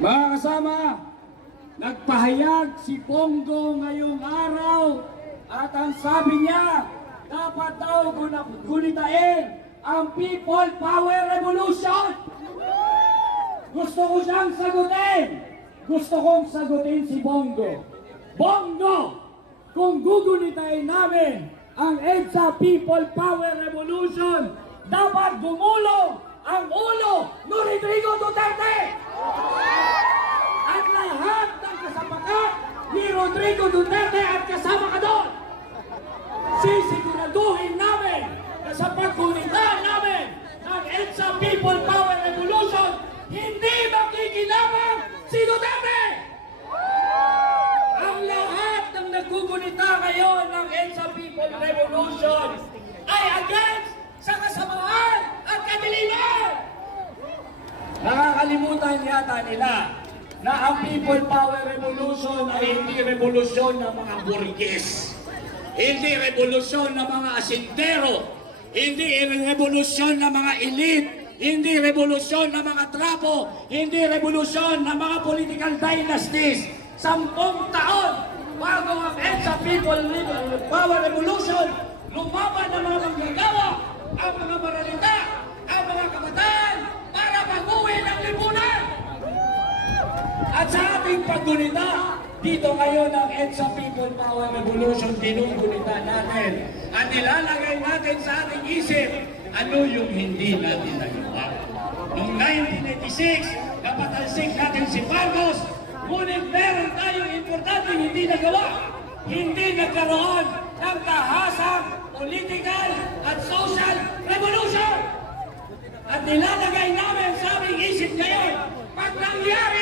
Mga kasama, nagpahayag si Bongo ngayong araw at ang sabi niya, dapat daw gunitain ang People Power Revolution. Gusto ko siyang sagutin. Gusto kong sagutin si Bongo. Bongo, kung gugunitain namin ang EDSA People Power Revolution, dapat gumulong ang ulo ni Rodrigo Duterte! At lahat ng kasapakat ni Rodrigo Duterte at kasama ka doon, sisiguraduhin namin na sa paggunitan namin ng EDSA People Power Revolution, hindi makikinabang si Duterte! Ang lahat ng nagkugunita ngayon ng EDSA People Revolution ay against sa kasamaan at kadiliman! Nakakalimutan yata nila na ang People Power Revolution ay hindi revolusyon ng mga burgess, hindi revolusyon ng mga asintero, hindi revolusyon ng mga elite, hindi revolusyon ng mga trapo, hindi revolusyon ng mga political dynasties. 10 taon bago ang EDSA People Power Revolution, lumaban ng mga manggagawa, ang mga maralita, ang mga kabataan para baguhin ang lipunan. At sa ating paggunita, dito ngayon ang EDSA People Power Revolution, ginugunita natin at nilalagay natin sa ating isip ano yung hindi natin nagawa. Noong 1986, napatalsik natin si Marcos, ngunit meron tayong importante hindi nagawa. Hindi nagkaroon ng tahasang political at social revolution. At nilalagay namin sa aming isip ngayon, pag nangyari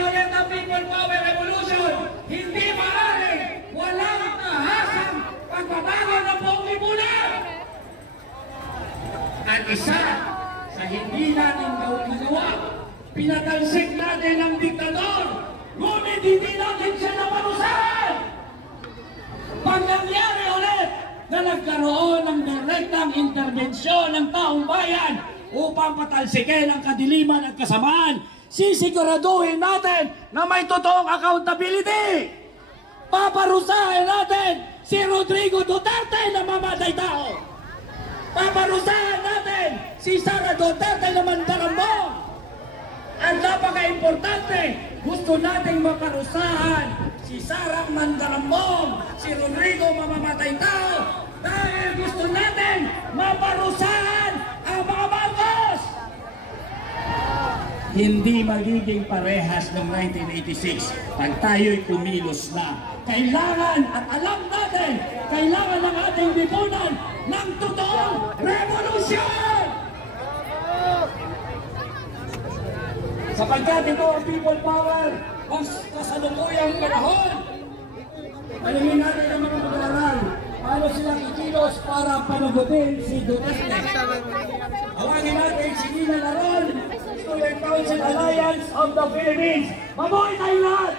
ulit ang People Power Revolution, hindi maaaring walang tahasang pagbabago ng buong lipunan. At isa sa hindi natin nagawa, pinatalsik natin ang diktador, ngunit hindi natin siya naparusahan. Pag nangyari ulit na nagkaroon ng direktang interbensyon ng taong bayan upang patalsikin ang kadiliman at kasamaan, sisiguraduhin natin na may totoong accountability. Paparusahin natin si Rodrigo Duterte na mamatay tao. Paparusahan natin si Sara Duterte na mandarambong. Ang napaka-importante, gusto nating maparusahan si Sara mandarambong, si Rodrigo mamamatay tao, dahil gusto natin maparusahan ang mga Marcos. Hindi magiging parehas ng 1986 pag tayo'y kumilos na. Kailangan at alam natin, kailangan ng ating lipunan ng totoong revolusyon! Sapagkat ito ang people power, ang kasalukuyang panahon. Alamin natin ang mga mag-aaral, paano silang ikilos para panagutin si Duterte. Awagin natin si Nina Laron, Student Council Alliance of the Philippines. Mabuhay tayo lahat!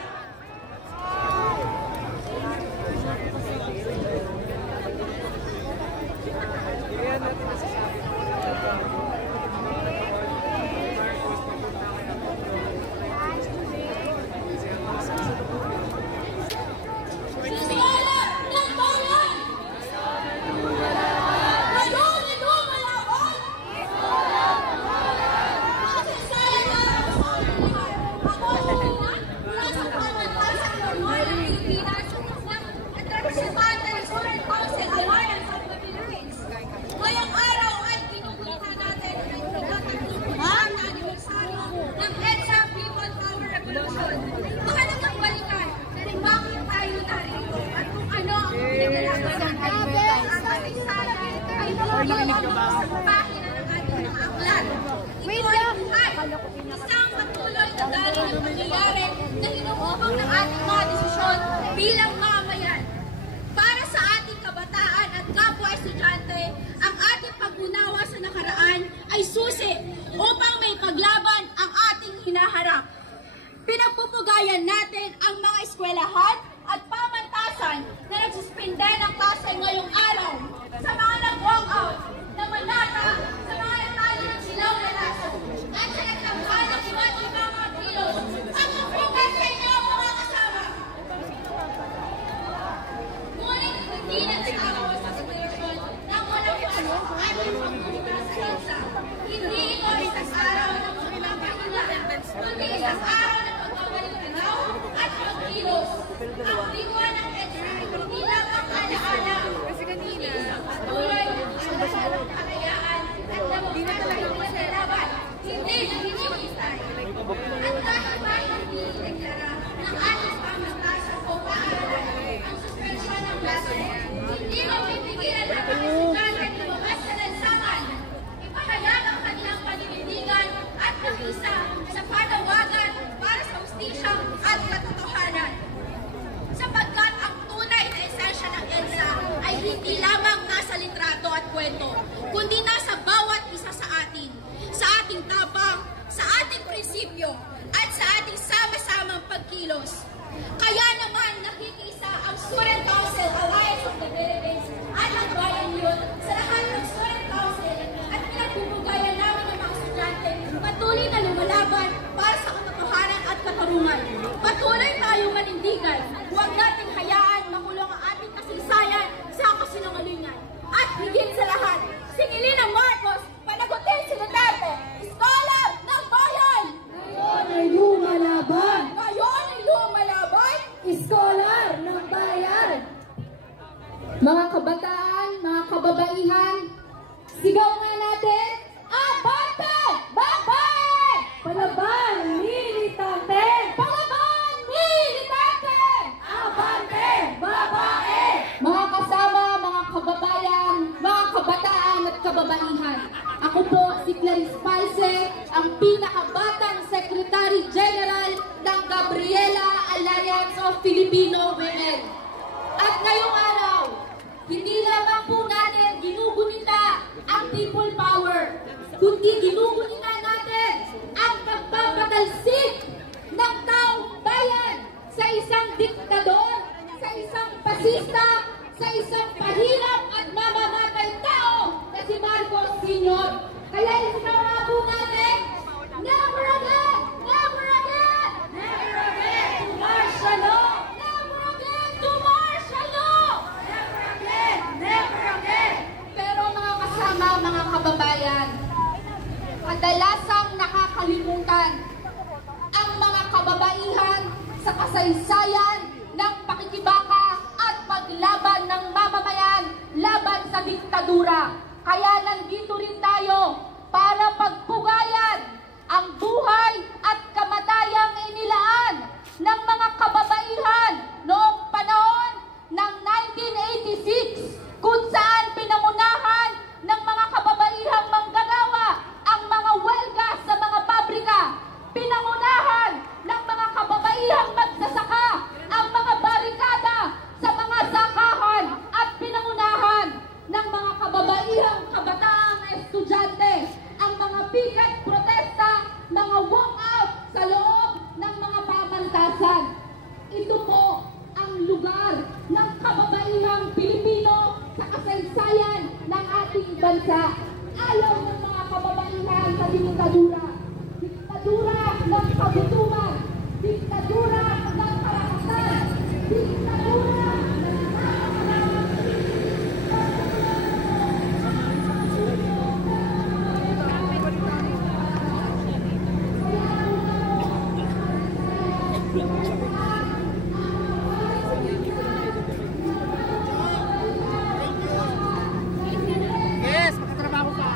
Isang patuloy na dali ng pangyayari na hinuhubog ng ating mga desisyon bilang mamayan. Para sa ating kabataan at kapwa estudyante, ang ating pag-unawa sa nakaraan ay susi upang may paglaban ang ating hinaharap. Pinagpupugayan natin ang mga eskwelahan at pamantasan na nagsuspinde ng klase ngayong araw sa mga nag-walk out Hindi ito isang araw ng magpapahinga, kundi isang araw ng pagbabalik tanaw at pagkilos. Ang diwa ng EDSA ay hindi lang ang alaala, kundi isang patuloy ang dalang kakayaan at namagkakaroon ng laban, hindi na hinihintay. At dahil ba hindi deklara ng ating pamatasang o paaralan ang suspensyon ng klase, hindi mapipigilan ng mga estudyante lumabas sa lansangan, ipahayag ang kanilang paninindigan at nakisa sa panawagan para sa hustisya at katotohanan. Sapagkat ang tunay na esensya ng EDSA ay hindi lamang nasa litrato at kwento, kundi nasa bawat isa sa atin, sa ating tapang, sa ating prinsipyo, at sa ating sama-samang pagkilos. Kaya naman nakikisa ang Student Council Alliance of the Philippines at ang Bayan Youth sa lahat ng Student Council at pinagbubugayan namin ng mga estudyante patuloy na lumalaban para sa katotohanan at katarungan. Patuloy tayong manindigan, huwag nating hayaan makulong ang ating kasaysayan sa kasinungalingan. At higit sa lahat, singilin ng Marcos, panagutin si Duterte, Scholar ng Bayan! Ngayon ay lumalaban, Ngayon ay lumalaban! Scholar ng Bayan. Mga kabataan, mga kababaihan, sigaw nga natin, Abante! Babae! Palaban, militante! Palaban, militante! Abante! Babae! Mga kasama, mga kababayan, mga kabataan at kababaihan, ako po si Clarice Palce, ang pinakabatang Secretary General ng Gabriela Alliance of Filipino Women. At ngayong araw, hindi lamang po natin ginugunita ang people power, kundi ginugunita natin ang pagpapatalsik ng taong bayan sa isang diktador, sa isang pasista, sa isang pahirap at mamamatay tao na si Marcos Sr. Kaya isigaw nga po natin, never again! Never again! Never again to martial law! Never again to martial law! Never again! Never again! Pero mga kasama, mga kababayan, kadalasang nakakalimutan ang mga kababaihan sa kasaysayan ng pakikibaka at paglaban ng mamamayan laban sa diktadura. Kaya nandito rin tayo para pagpugayan ang buhay at kamatayang inilaan ng mga kababaihan noong panahon ng 1986 kung saan pinangunahan ng mga kababaihang manggagawa ang mga welga sa mga pabrika. Pinangunahan ng mga kababaihang magsasaka ang mga barikada sa mga sakahan at pinangunahan ng mga kababaihang kabataang estudyante ang mga picket protesta, mga walkout sa loob ng mga pamantasan. Ito po ang lugar ng kababaihang Pilipino sa kasaysayan ng ating bansa. Ayaw ng mga kababaihan sa diktadura. Diktadura ng kagutuman. Diktadura ng karakasan. Diktadura ng Yes, makatrabaho ka.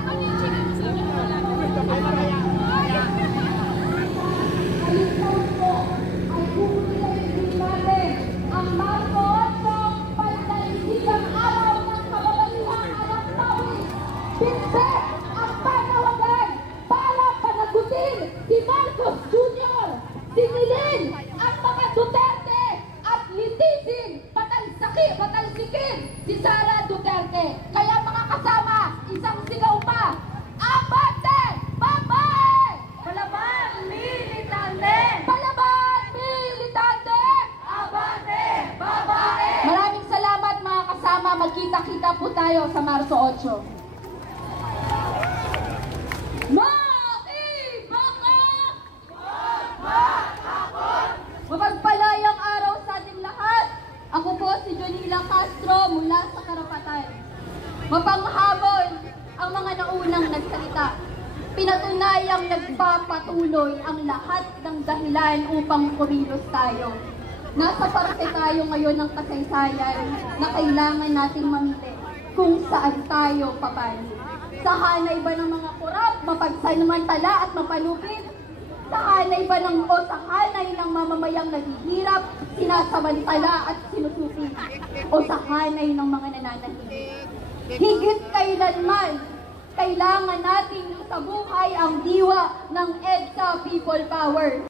Alitaw po ay kumulitin natin ang Marco 8, pantalisigang araw ng kababalihang anak pawis. Pinset ang panawagan para panagutin si Marcos Jr. Singilin ang mga Duterte at litisin, patalsikin si Sara Duterte. Kaya mga kasama, isang sigaw pa, Abante! Babae! Palaban, militante! Palaban, militante! Abante! Babae! Maraming salamat mga kasama. Magkita-kita po tayo sa Marso 8. Mapagpalayang araw sa ating lahat. Ako po si Jonila Castro mula sa Karapatan. Mapanghabol ang mga naunang nagsalita. Pinatunayang nagpapatuloy ang lahat ng dahilan upang kumilos tayo. Nasa parte tayo ngayon ng kasaysayan na kailangan nating mamili kung saan tayo papanig. Sa hanay ba ng mga kurap, mapagsamantala at mapalupit? Sa hanay ba ng o sa hanay ng mamamayang naghihirap, sinasamantala at sinusupi? O sa hanay ng mga nananahimik? Higit kailanman, kailangan nating sa buhay ang diwa ng EDSA People Power.